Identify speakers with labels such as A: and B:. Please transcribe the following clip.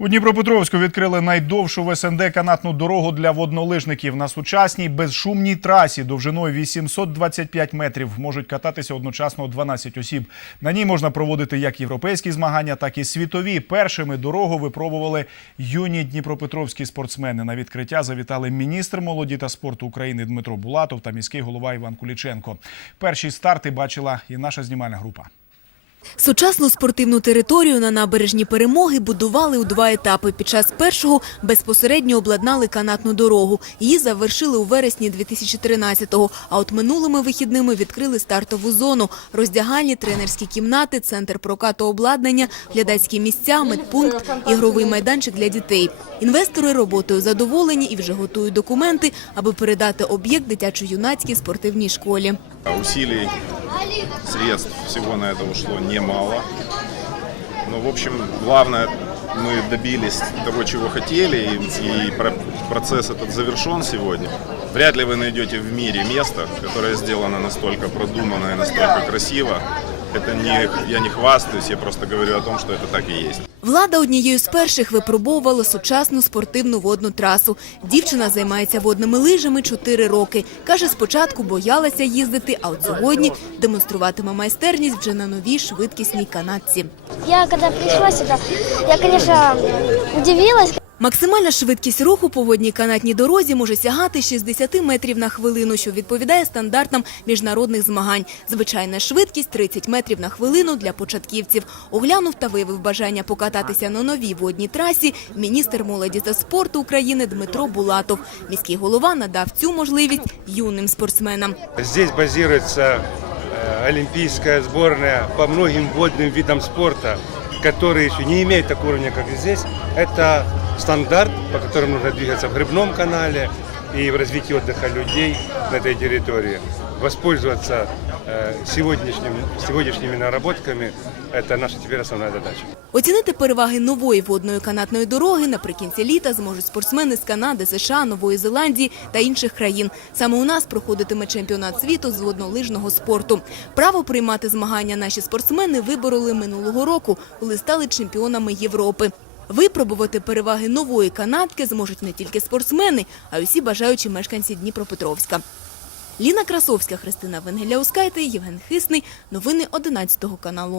A: У Дніпропетровську відкрили найдовшу в СНД канатну дорогу для воднолижників. На сучасній безшумній трасі довжиною 825 метрів можуть кататися одночасно 12 осіб. На ній можна проводити як європейські змагання, так і світові. Першими дорогу випробували юні дніпропетровські спортсмени. На відкриття завітали міністр молоді та спорту України Дмитро Булатов та міський голова Іван Куліченко. Перші старти бачила і наша знімальна група.
B: Сучасну спортивну територію на набережні перемоги будували у два етапи. Під час першого безпосередньо обладнали канатну дорогу. Її завершили у вересні 2013-го. А от минулими вихідними відкрили стартову зону, роздягальні, тренерські кімнати, центр прокату обладнання, глядацькі місця, медпункт, ігровий майданчик для дітей. Інвестори роботою задоволені і вже готують документи, аби передати об'єкт дитячо-юнацькій спортивній школі.
C: Усилий, средств всего на это ушло немало. Но, в общем, главное, мы добились того, чего хотели, и, и про- процесс этот завершен сегодня. Вряд ли вы найдете в мире место, которое сделано настолько продуманно и настолько красиво. Это не, я не хвастаюсь, я просто говорю о том, что это так и есть.
B: Влада однією з перших випробовувала сучасну спортивну водну трасу. Дівчина займається водними лижами чотири роки. Каже, спочатку боялася їздити, а от сьогодні демонструватиме майстерність вже на новій швидкісній канатці.
D: Я когда пришла сюда, я, конечно, удивилась.
B: Максимальна швидкість руху по водній канатній дорозі може сягати 60 метрів на хвилину, що відповідає стандартам міжнародних змагань. Звичайна швидкість 30 метрів на хвилину для початківців. Оглянув та виявив бажання покататися на новій водній трасі міністр молоді та спорту України Дмитро Булатов. Міський голова надав цю можливість юним спортсменам.
E: Здесь базируется э, олимпийская сборная по многим водным видам спорта, которые еще не имеют такого уровня, как здесь. Это стандарт, по которому нужно двигаться в грибном канале и в развитии отдыха людей на этой территории. Воспользоваться э, сегодняшним, сегодняшними наработками – это наша теперь основная задача.
B: Оцінити переваги нової водної канатної дороги наприкінці літа зможуть спортсмени з Канади, США, Нової Зеландії та інших країн. Саме у нас проходитиме чемпіонат світу з воднолижного спорту. Право приймати змагання наші спортсмени вибороли минулого року, коли стали чемпіонами Європи. Випробувати переваги нової канатки зможуть не тільки спортсмени, а й усі бажаючі мешканці Дніпропетровська. Ліна Красовська, Христина Венгеляускайте, Євген Хисний. Новини 11 каналу.